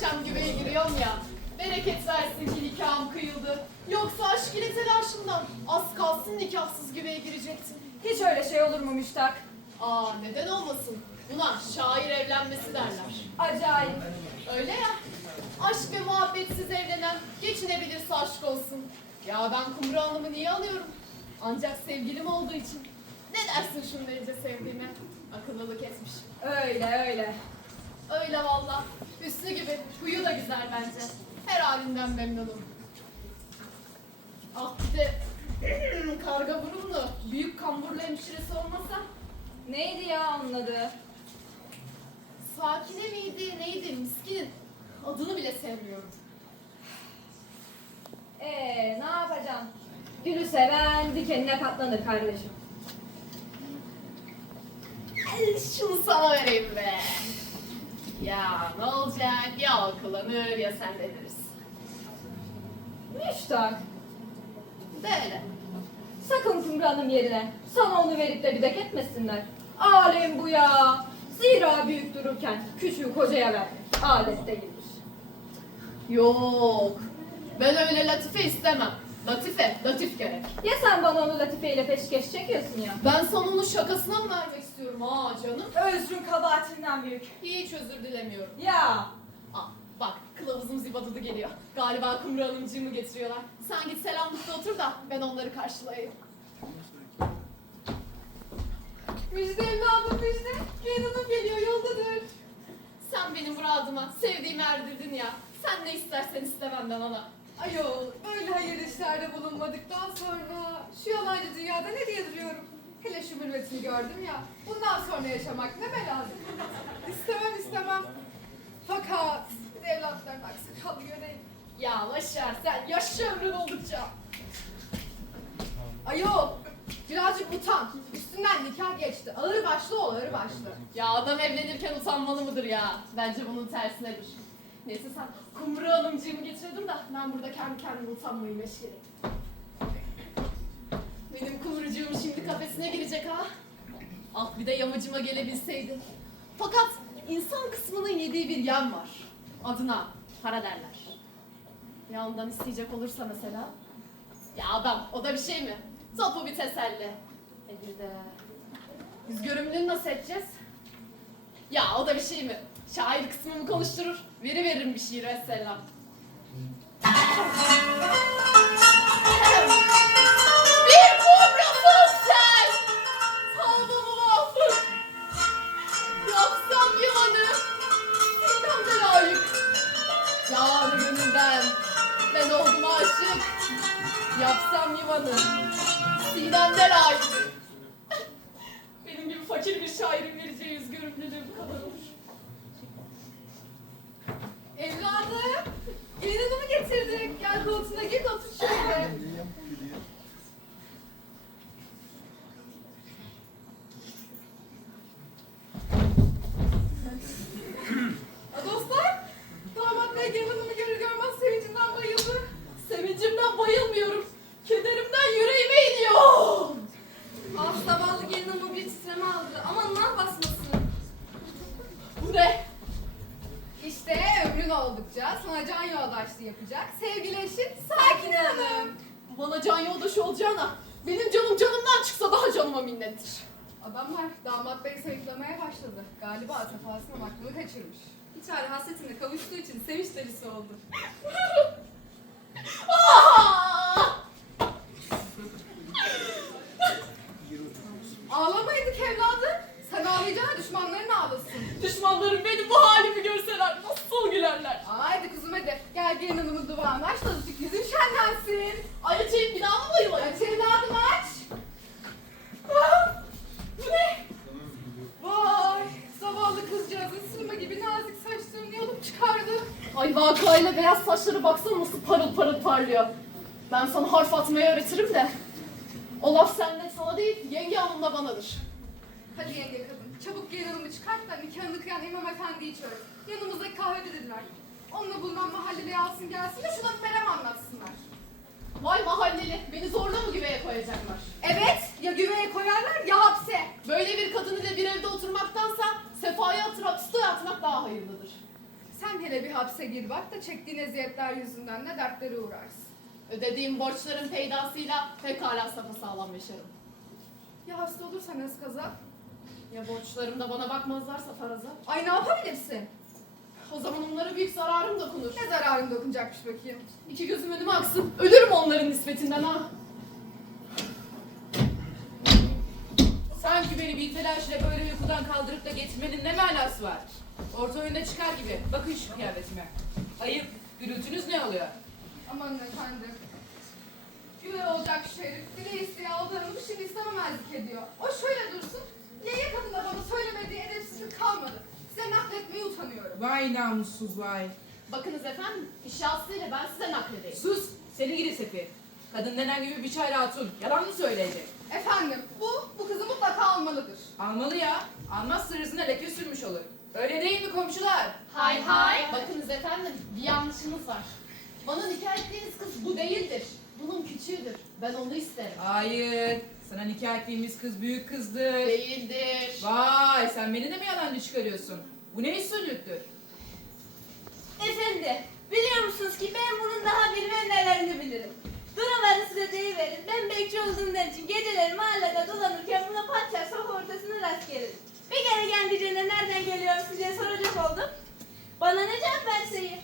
akşam güveye giriyorum ya. Bereket versin ki nikahım kıyıldı. Yoksa aşk ile telaşımdan az kalsın nikahsız güveye girecektim. Hiç öyle şey olur mu Müştak? Aa neden olmasın? Buna şair evlenmesi derler. Acayip. Öyle ya. Aşk ve muhabbetsiz evlenen geçinebilirse aşk olsun. Ya ben Kumru Hanım'ı niye alıyorum? Ancak sevgilim olduğu için. Ne dersin şunu derece sevdiğime? Akıllılık etmiş. Öyle öyle. Öyle valla. Üstü gibi. Huyu da güzel bence. Her halinden memnunum. Ah bir de karga burunlu, büyük kamburlu hemşiresi olmasa Neydi ya onun adı? Sakine miydi neydi miskinin adını bile sevmiyorum. Ee, ne yapacaksın? Gülü seven dikenine katlanır kardeşim. Ay, Şunu sana vereyim be. Ya ne olacak ya o kullanır ya sen deniriz. Müştak. Böyle. Sakın Kumru Hanım yerine sana onu verip de bir dek etmesinler. Alem bu ya. Zira büyük dururken küçüğü kocaya vermek adet değildir. Yok. Ben öyle latife istemem. Latife, latif gerek. Ya sen bana onu Latife ile peşkeş çekiyorsun ya. Ben sana onun şakasına mı vermek istiyorum ha canım? Özrün kabahatinden büyük. Hiç özür dilemiyorum. Ya. Aa, bak kılavuzum zibadıdı geliyor. Galiba Kumru Hanımcığımı getiriyorlar. Sen git selamlıkta otur da ben onları karşılayayım. Müjde evladım müjde. Gelin geliyor yoldadır. Sen benim muradıma, sevdiğimi erdirdin ya. Sen ne istersen iste benden ana. Ayol böyle hayır işlerde bulunmadıktan sonra şu yalancı dünyada ne diye duruyorum? Hele şu mürvetini gördüm ya. Bundan sonra yaşamak ne beladır. istemem istemem. Fakat evlatların aksakallı göreyim. Ya Başar sen yaşlı ömrün oldukça. Ayol birazcık utan. Üstünden nikah geçti. Ağır başlı ol ağır başlı. Ya adam evlenirken utanmalı mıdır ya? Bence bunun tersinedir. Neyse sen Kumru Hanımcığımı getiriyordun da ben burada kendi kendime utanmayı meşgul Benim kumrucuğum şimdi kafesine girecek ha. Ah bir de yamacıma gelebilseydi. Fakat insan kısmının yediği bir yem var. Adına para derler. Ya ondan isteyecek olursa mesela? Ya adam o da bir şey mi? Topu bir teselli. E bir de yüz görümlülüğünü nasıl edeceğiz? Ya o da bir şey mi? Şair kısmımı konuşturur. Veri veririm bir şiir mesela. bir kumrasın sen! Tavlamı muafık! Yapsam yalanı, bilmem de layık. Yar gönülden, ben oldum aşık. Yapsam yuvanı, Sinem'de layık. Benim gibi fakir bir şairin vereceği yüz görümlülüğü bu kadar. Evladım. Gelin hanımı getirdik. Gel koltuğuna git otur şöyle. Aa, Dostlar, damat bey gelin hanımı görür görmez sevincinden bayıldı. Sevincimden bayılmıyorum. Kederimden yüreğime iniyor. Ah zavallı gelin hanımı bir titreme aldı. Amanlar basmasın. Bu ne? İşte ömrün oldukça sana can yoldaşlığı yapacak sevgili eşin Sakin Hanım. Bana can yoldaşı olacağına benim canım canımdan çıksa daha canıma minnettir. Adamlar damat bey sayıklamaya başladı. Galiba sefasının aklını kaçırmış. Bir çare hasretine kavuştuğu için sevinç delisi oldu. Ah! Ağlamaydık evladım. Sen ağlayacağına düşmanların ağlasın. Düşmanlarım benim bu halimi görseler nasıl gülerler. Haydi kuzum hadi. Gel gelin hanımın duvağını aç da azıcık yüzün şenlensin. Ay açayım bir daha mı bayılayım? Aç evladım aç. Ah! Bu ne? Vay zavallı kızcağızın sırma gibi nazik saçlarını yolup çıkardı. Ay vakayla beyaz saçları baksana nasıl parıl parıl parlıyor. Ben sana harf atmayı öğretirim de. O laf sende sana değil, yenge hanımla banadır. Hadi yenge kadın, çabuk gelin hanımı çıkart da nikahını kıyan İmam Efendi'yi çağır. Yanımızdaki kahvede dediler. Onunla bulunan mahalleli alsın gelsin de şuna bir merem anlatsınlar. Vay mahalleli, beni zorla mı güveye koyacaklar? Evet, ya güveye koyarlar ya hapse. Böyle bir kadın ile bir evde oturmaktansa sefaya atıp hapiste yatmak daha hayırlıdır. Sen hele bir hapse gir bak da çektiğin eziyetler yüzünden ne dertlere uğrarsın. Ödediğim borçların peydasıyla pekala sapasağlam yaşarım. Ya hasta olursan kaza? Ya borçlarım da bana bakmazlarsa faraza? Ay ne yapabilirsin? O zaman onlara büyük zararım dokunur. Ne zararın dokunacakmış bakayım. İki gözüm önüme aksın. Ölürüm onların nispetinden ha. Sanki beni bir telaş ile böyle uykudan kaldırıp da getirmenin ne manası var? Orta oyunda çıkar gibi. Bakın şu kıyafetime. Ayıp. Gürültünüz ne oluyor? Aman efendim. Güve olacak şu herif. Dile isteye aldanılmış şimdi istememezlik ediyor. O şöyle dursun. Yaya kadına bana söylemediği edepsizlik kalmadı. Size nakletmeye utanıyorum. Vay namussuz vay. Bakınız efendim, şahsıyla ben size nakledeyim. Sus! Seni gidi sefi. Kadın denen gibi bir çayla hatun. Yalan mı söyleyecek? Efendim bu, bu kızı mutlaka almalıdır. Almalı ya. Almaz sırrısına leke sürmüş olur. Öyle değil mi komşular? Hay hay. Bakınız efendim, bir yanlışınız var. Bana nikah ettiğiniz kız bu değildir. Bunun küçüğüdür. Ben onu isterim. Hayır. Sana nikah ettiğimiz kız büyük kızdır. Değildir. Vay sen beni de mi yalancı çıkarıyorsun? Bu ne üstünlüktür? Efendi, biliyor musunuz ki ben bunun daha bilmem nelerini bilirim. Durumları size deyiverin. Ben bekçi olduğumdan için geceleri mahallede dolanırken buna patlar sokak ortasına rast gelirim. Bir kere geldiğinde nereden geliyorum diye soracak oldum. Bana ne cevap verseyi?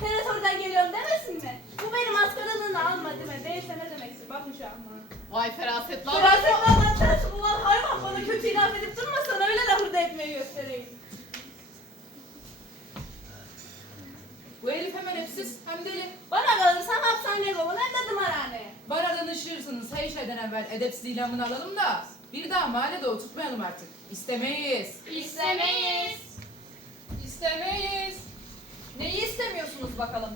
Teres oradan geliyorum demesin mi? Bu benim askaralığını alma mi? Değilse ne demektir? Bakın şu an bana. Vay ferasetler. Feraset anlatsın. Ulan hayvan bana kötü ilaf edip durmasan öyle de hurda etmeyi göstereyim. Bu herif hem edepsiz hem deli. Bana kalırsa hapishaneye kovan hem de tımarhaneye. Bana danışırsınız her işlerden evvel edepsiz ilamını alalım da bir daha mahallede oturtmayalım artık. İstemeyiz. İstemeyiz. İstemeyiz. Neyi istemiyorsunuz bakalım?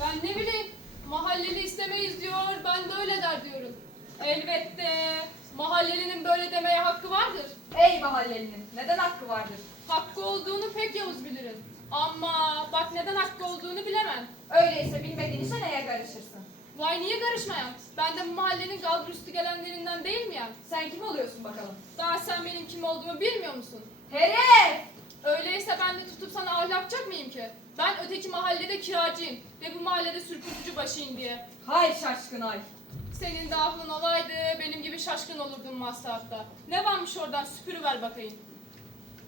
Ben ne bileyim. Mahalleli istemeyiz diyor. Ben de öyle der diyorum. Elbette. Mahallelinin böyle demeye hakkı vardır. Ey mahallelinin neden hakkı vardır? Hakkı olduğunu pek Yavuz bilirim. Ama bak neden hakkı olduğunu bilemem. Öyleyse bilmediğin işe neye karışırsın? Vay niye karışmayam? Ben de bu mahallenin galbrüstü gelenlerinden değil miyim? Sen kim oluyorsun bakalım? Daha sen benim kim olduğumu bilmiyor musun? Herif! Öyleyse ben de tutup sana ahlakacak mıyım ki? Ben öteki mahallede kiracıyım ve bu mahallede sürpüzücü başıyım diye. Hay şaşkın ay! Senin de aklın olaydı, benim gibi şaşkın olurdun maslahatta. Ne varmış oradan süpürüver bakayım.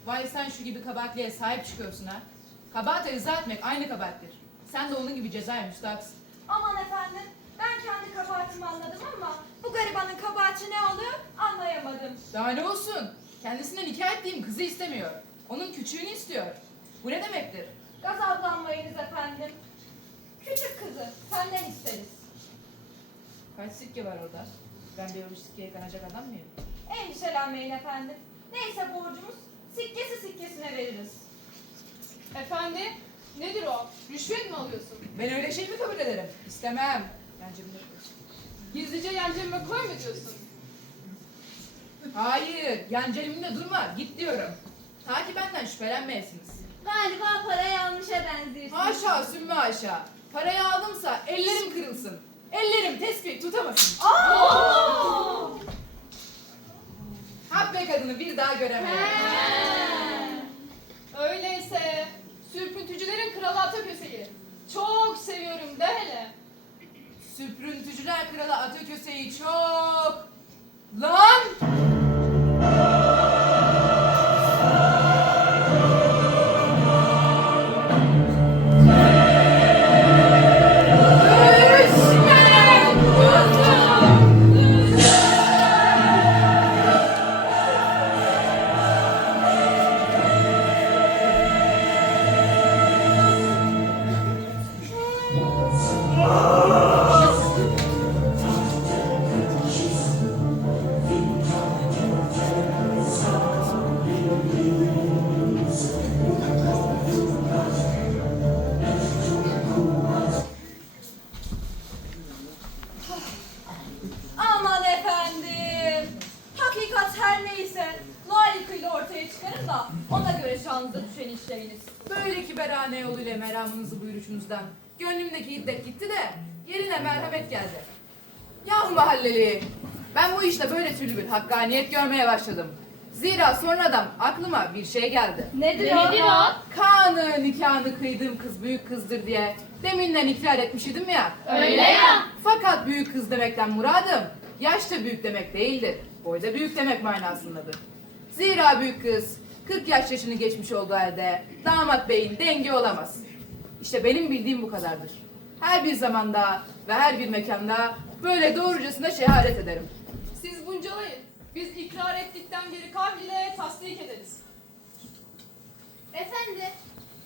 Vay sen şu gibi kabahatliye sahip çıkıyorsun ha. Kabahate rıza etmek aynı kabahattir. Sen de onun gibi cezaya müstahaksın. Aman efendim ben kendi kabahatimi anladım ama bu garibanın kabahati ne oluyor anlayamadım. Daha ne olsun? Kendisine nikah ettiğim kızı istemiyor. Onun küçüğünü istiyor. Bu ne demektir? Gazaplanmayınız efendim. Küçük kızı senden isteriz. Kaç sikke var orada? Ben bir avuç sikkeye kanacak adam mıyım? Endişelenmeyin efendim. Neyse borcumuz sikkesi sikkesine veririz. Efendi, nedir o? Rüşvet mi alıyorsun? Ben öyle şey mi kabul ederim? İstemem. Gizlice yan cebime koy mu diyorsun? Hayır, yan durma. Git diyorum. Ta ki benden şüphelenmeyesiniz. Galiba parayı almışa benziyorsun. Haşa sümme haşa. Parayı aldımsa ellerim kırılsın. Ellerim tespih tutamasın. Habbe kadını bir daha göremem. Öyleyse sürpüntücülerin kralı Ataköse'yi çok seviyorum de hele. Süprüntücüler kralı Ataköse'yi çok... Lan! Da ona göre şanınıza düşen işleyiniz. Böyle kiberhane yoluyla meramınızı buyuruşunuzdan gönlümdeki iddet gitti de yerine merhamet geldi. Yahu mahalleli, ben bu işte böyle türlü bir hakkaniyet görmeye başladım. Zira sonradan aklıma bir şey geldi. Nedir o? Nedir o? Kaan'ı nikahını kıydığım kız büyük kızdır diye deminden ikrar etmiş idim ya. Öyle ya. Fakat büyük kız demekten muradım yaşta büyük demek değildir. Boyda büyük demek manasındadır. Zira büyük kız 40 yaş yaşını geçmiş olduğu halde damat beyin dengi olamaz. İşte benim bildiğim bu kadardır. Her bir zamanda ve her bir mekanda böyle doğrucasına şehadet ederim. Siz buncalayın. Biz ikrar ettikten geri kavliyle tasdik ederiz. Efendi,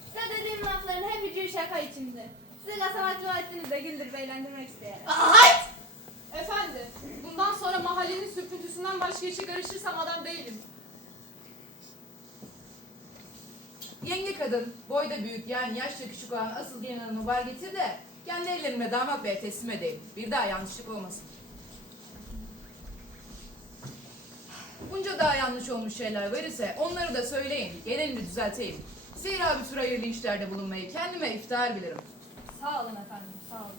size dediğim lafların hep üçü şaka içinde. Sizi gasavatçı ettiniz de güldürüp eğlendirmek isteyerek. Hayt! Efendi, bundan sonra mahallenin sürtüntüsünden başka işe karışırsam adam değilim. Yenge kadın boyda büyük yani yaşça küçük olan asıl gelin hanımı var getir de kendi ellerime damat beye teslim edeyim. Bir daha yanlışlık olmasın. Bunca daha yanlış olmuş şeyler var ise onları da söyleyin. Genelini düzelteyim. Zira bir tür hayırlı işlerde bulunmayı kendime iftihar bilirim. Sağ olun efendim, sağ olun.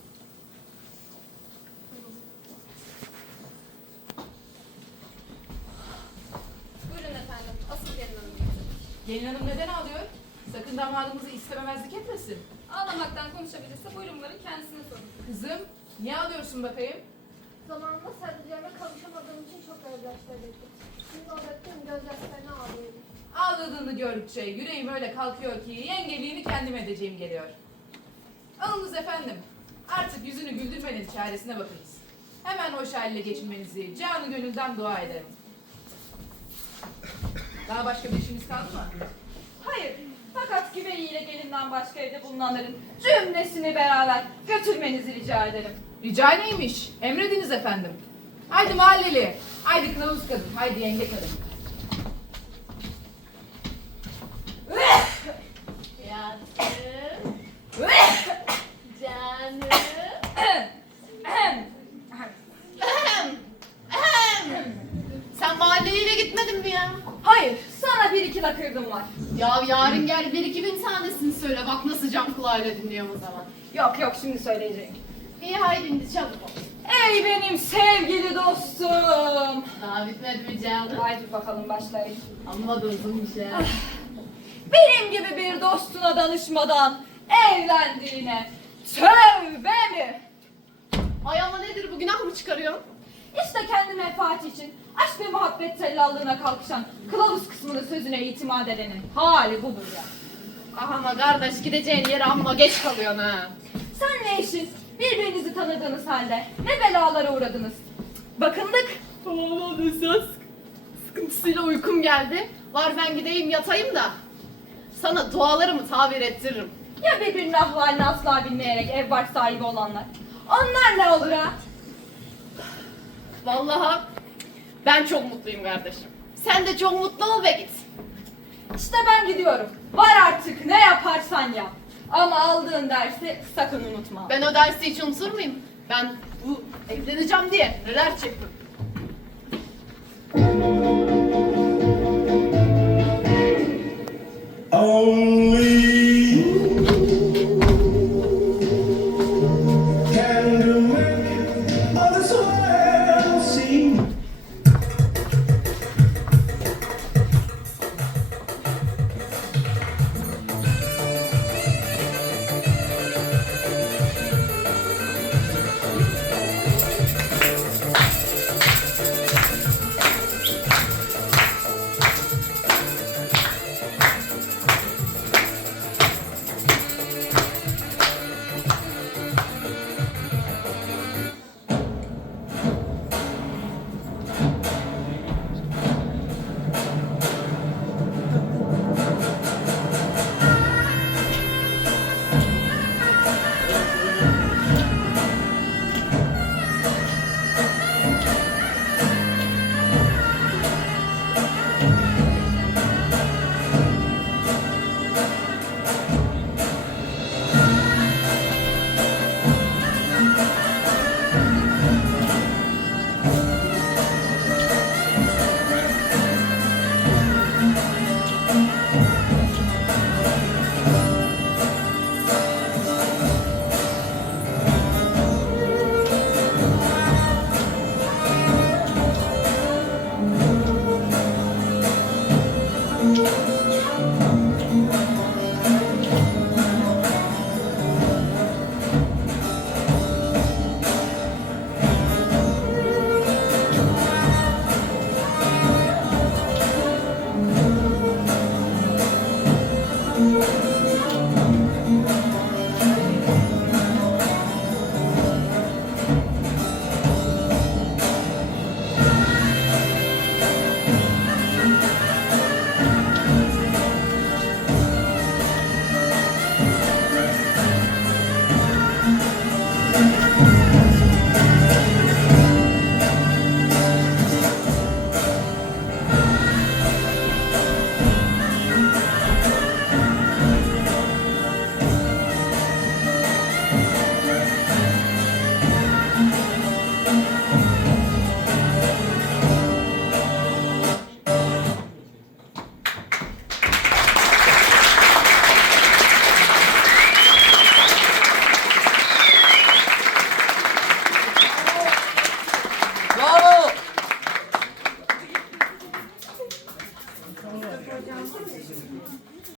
Buyurun efendim. Asıl gelin hanım. Gelin hanım neden ağlıyor? Sakın damadımızı istememezlik etmesin. Ağlamaktan konuşabilirse buyurun varın kendisine sorun. Kızım niye ağlıyorsun bakayım? Zamanında sarılacağıma kavuşamadığım için çok döktüm. Şimdi o döktüğüm gözyaşlarına ağlıyorum. Ağladığını gördükçe yüreğim öyle kalkıyor ki yengeliğini kendim edeceğim geliyor. Alınız efendim. Artık yüzünü güldürmenin çaresine bakınız. Hemen hoş haliyle geçinmenizi canı gönülden dua ederim. Daha başka bir işiniz kaldı mı? Hayır, fakat güveyi gelinden başka evde bulunanların cümlesini beraber götürmenizi rica ederim. Rica neymiş? Emrediniz efendim. Haydi mahalleli. Haydi kılavuz kadın. Haydi yenge kadın. Hayatım. Canım. Ahem. Ahem. Ahem. Sen mahalleyle gitmedin mi ya? Hayır, sana bir iki lakırdım var. Ya yarın gel bir iki bin tanesini söyle. Bak nasıl can kulağıyla dinliyorum o zaman. Yok yok şimdi söyleyeceğim. İyi haydi indi çabuk ol. Ey benim sevgili dostum. Daha bitmedi mi canım? Haydi bakalım başlayın. Amma da uzun bir şey. Benim gibi bir dostuna danışmadan evlendiğine tövbe mi? Ay ama nedir bu günah mı çıkarıyorsun? İşte kendi menfaati için aşk ve muhabbet tellallığına kalkışan kılavuz kısmını sözüne itimat edenin hali budur ya. Ama kardeş gideceğin yere amma geç kalıyorsun ha. Sen ne işin? Birbirinizi tanıdığınız halde ne belalara uğradınız? Bakındık. Aman esas sıkıntısıyla uykum geldi. Var ben gideyim yatayım da. Sana dualarımı tabir ettiririm. Ya birbirinin ahvalini asla bilmeyerek ev baş sahibi olanlar? Onlar ne olur ha? Vallahi ben çok mutluyum kardeşim. Sen de çok mutlu ol ve git. İşte ben gidiyorum. Var artık ne yaparsan yap. Ama aldığın dersi sakın unutma. Ben o dersi hiç unutur muyum? Ben bu evleneceğim diye neler çektim. Only